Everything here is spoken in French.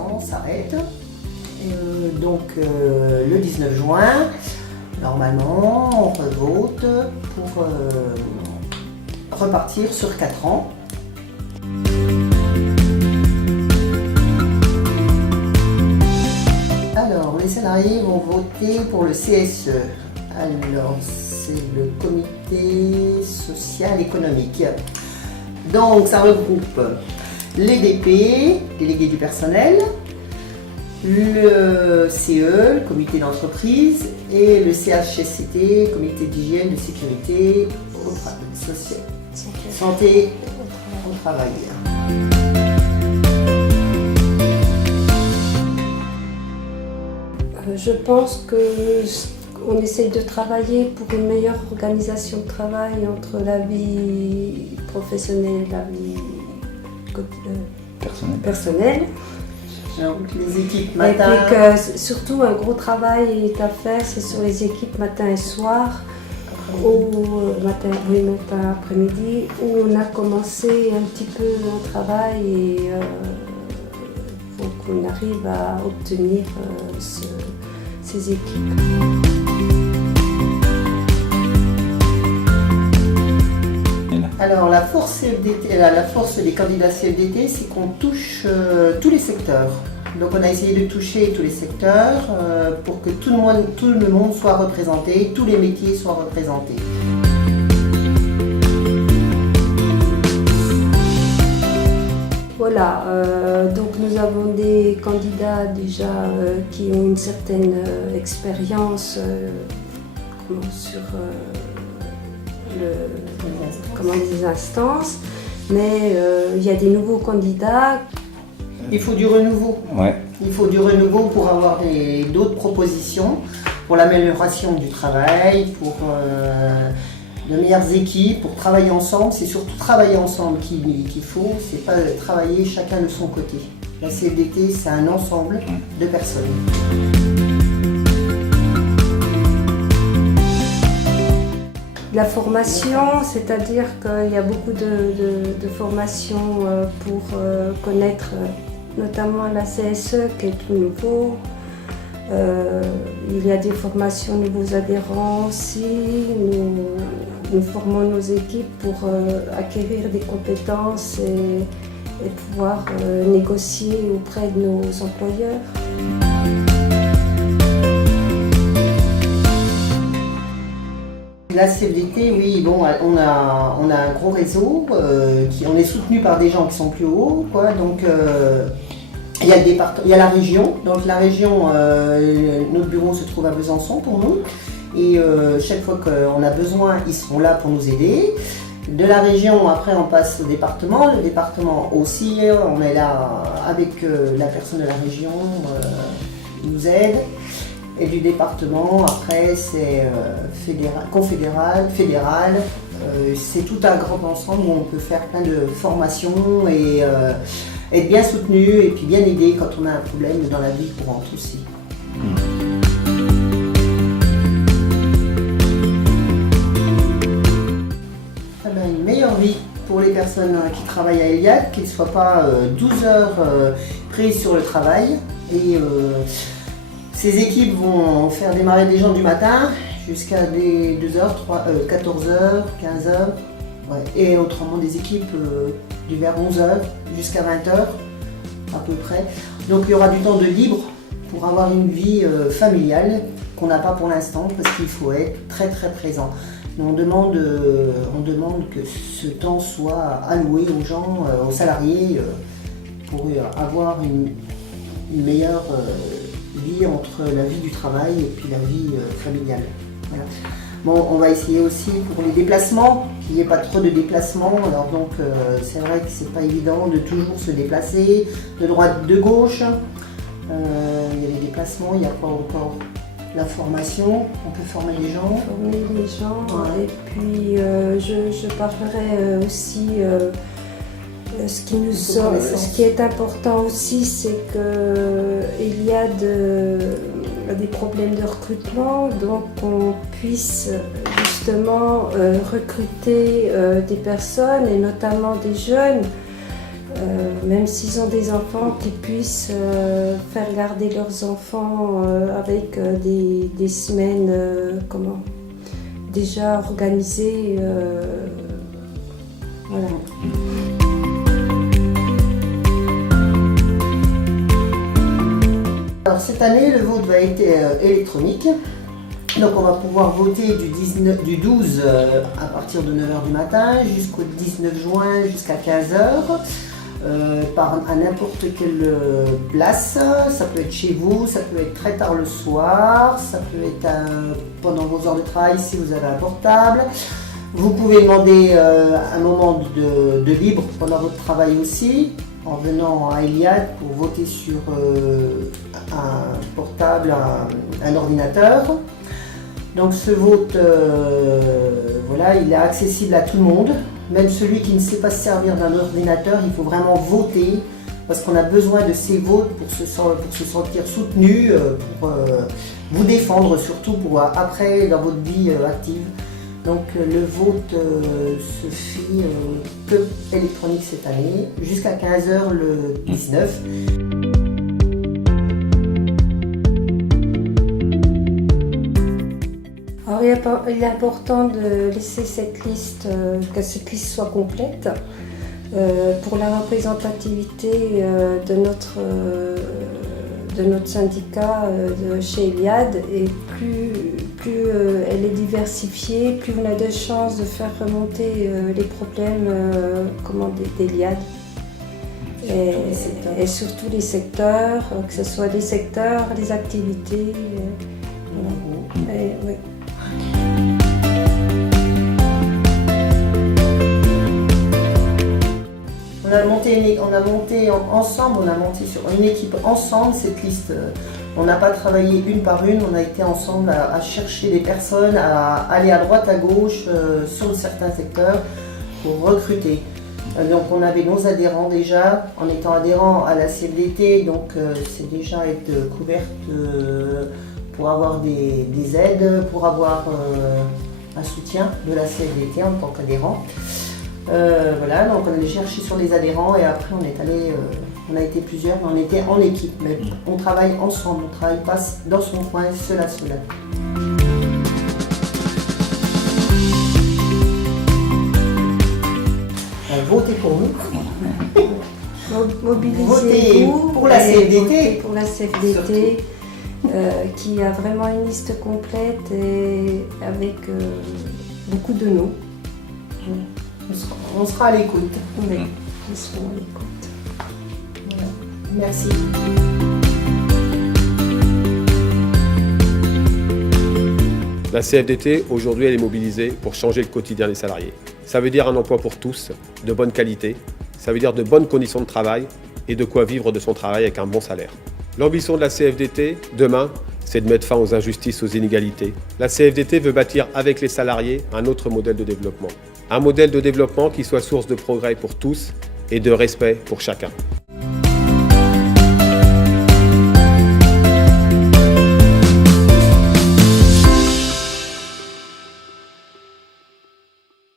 ans s'arrête. Donc le 19 juin, normalement, on revote pour repartir sur 4 ans. Alors, les salariés vont voter pour le CSE. Alors, c'est le comité social économique. Donc, ça regroupe l'EDP, délégué du personnel, le CE, le comité d'entreprise, et le CHSCT, comité d'hygiène, de sécurité, santé au travail. Je pense qu'on essaye de travailler pour une meilleure organisation de travail entre la vie professionnelle et la vie personnelle. Donc les équipes Et matin. puis que surtout un gros travail est à faire, c'est sur les équipes matin et soir, matin après-midi, où on a commencé un petit peu un travail et faut qu'on arrive à obtenir ces équipes. Alors la force CFDT, la force des candidats CFDT, c'est qu'on touche tous les secteurs. Donc on a essayé de toucher tous les secteurs pour que tout le monde soit représenté, tous les métiers soient représentés. Voilà, donc nous avons des candidats déjà qui ont une certaine expérience sur les instances, mais il y a des nouveaux candidats. Il faut du renouveau. Ouais. Il faut du renouveau pour avoir d'autres propositions, pour l'amélioration du travail, pour de meilleures équipes, pour travailler ensemble. C'est surtout travailler ensemble qu'il faut, c'est pas travailler chacun de son côté. La CFDT, c'est un ensemble de personnes. La formation, c'est-à-dire qu'il y a beaucoup de formations pour connaître notamment la CSE qui est tout nouveau. Il y a des formations nouveaux adhérents aussi. Nous formons nos équipes pour acquérir des compétences et pouvoir négocier auprès de nos employeurs. La CFDT, oui, bon, on a un gros réseau, on est soutenu par des gens qui sont plus hauts, quoi, donc il y a la région, donc la région, notre bureau se trouve à Besançon pour nous, et chaque fois qu'on a besoin, ils seront là pour nous aider. De la région, après on passe au département, le département aussi, on est là avec la personne de la région, nous aide. Et du département, après c'est confédéral, fédéral, c'est tout un grand ensemble où on peut faire plein de formations et être bien soutenu et puis bien aidé quand on a un problème dans la vie courante aussi. Une meilleure vie pour les personnes qui travaillent à Eliade, qu'ils ne soient pas 12 heures prises sur le travail. Et ces équipes vont faire démarrer des gens du matin jusqu'à des 2h, 14h, 15h. Ouais. Et autrement des équipes du vers 11h jusqu'à 20h à peu près. Donc il y aura du temps de libre pour avoir une vie familiale qu'on n'a pas pour l'instant parce qu'il faut être très très présent. Mais on demande que ce temps soit alloué aux gens, aux salariés pour avoir une meilleure vie entre la vie du travail et puis la vie familiale. Voilà. Bon, on va essayer aussi pour les déplacements, qu'il n'y ait pas trop de déplacements. Alors donc c'est vrai que c'est pas évident de toujours se déplacer de droite, de gauche. Il y a les déplacements, il n'y a pas encore la formation, on peut former les gens. Former les gens, ouais. Et puis je parlerai aussi. Ce qui est important aussi, c'est qu'il y a des problèmes de recrutement, donc on puisse justement recruter des personnes et notamment des jeunes même s'ils ont des enfants, qu'ils puissent faire garder leurs enfants avec des semaines déjà organisées. Voilà. Alors cette année, le vote va être électronique. Donc on va pouvoir voter du 12 à partir de 9h du matin jusqu'au 19 juin jusqu'à 15h. À n'importe quelle place, ça peut être chez vous, ça peut être très tard le soir, ça peut être pendant vos heures de travail si vous avez un portable. Vous pouvez demander un moment de libre pendant votre travail aussi, en venant à Iliad pour voter sur un portable, un ordinateur. Donc ce vote, voilà, il est accessible à tout le monde. Même celui qui ne sait pas se servir d'un ordinateur, il faut vraiment voter parce qu'on a besoin de ces votes pour se sentir soutenu, pour vous défendre surtout pour après dans votre vie active. Donc le vote se fait que électronique cette année, jusqu'à 15h le 19. Alors, il est important de laisser cette liste, que cette liste soit complète pour la représentativité de notre syndicat chez Iliad. Et plus elle est diversifiée, plus on a de chances de faire remonter les problèmes d'Iliad. Et surtout les secteurs, que ce soit les secteurs, les activités. Voilà. Et, oui. On a monté ensemble, on a monté sur une équipe ensemble cette liste. On n'a pas travaillé une par une, on a été ensemble à chercher des personnes, à aller à droite, à gauche sur certains secteurs pour recruter. Donc on avait nos adhérents déjà, en étant adhérents à la CFDT, donc c'est déjà être couverte pour avoir des aides, pour avoir un soutien de la CFDT en tant qu'adhérent. Voilà, donc on allait chercher sur les adhérents et après on a été plusieurs, mais on était en équipe. Mais on travaille ensemble, on ne travaille pas dans son coin, seul à seul. Votez pour nous. Mobilisez-vous pour la CFDT. Pour la CFDT qui a vraiment une liste complète et avec beaucoup de noms. On sera à l'écoute. Oui, ils seront à l'écoute. Voilà. Merci. La CFDT, aujourd'hui, elle est mobilisée pour changer le quotidien des salariés. Ça veut dire un emploi pour tous, de bonne qualité. Ça veut dire de bonnes conditions de travail et de quoi vivre de son travail avec un bon salaire. L'ambition de la CFDT, demain, c'est de mettre fin aux injustices, aux inégalités. La CFDT veut bâtir avec les salariés un autre modèle de développement. Un modèle de développement qui soit source de progrès pour tous et de respect pour chacun.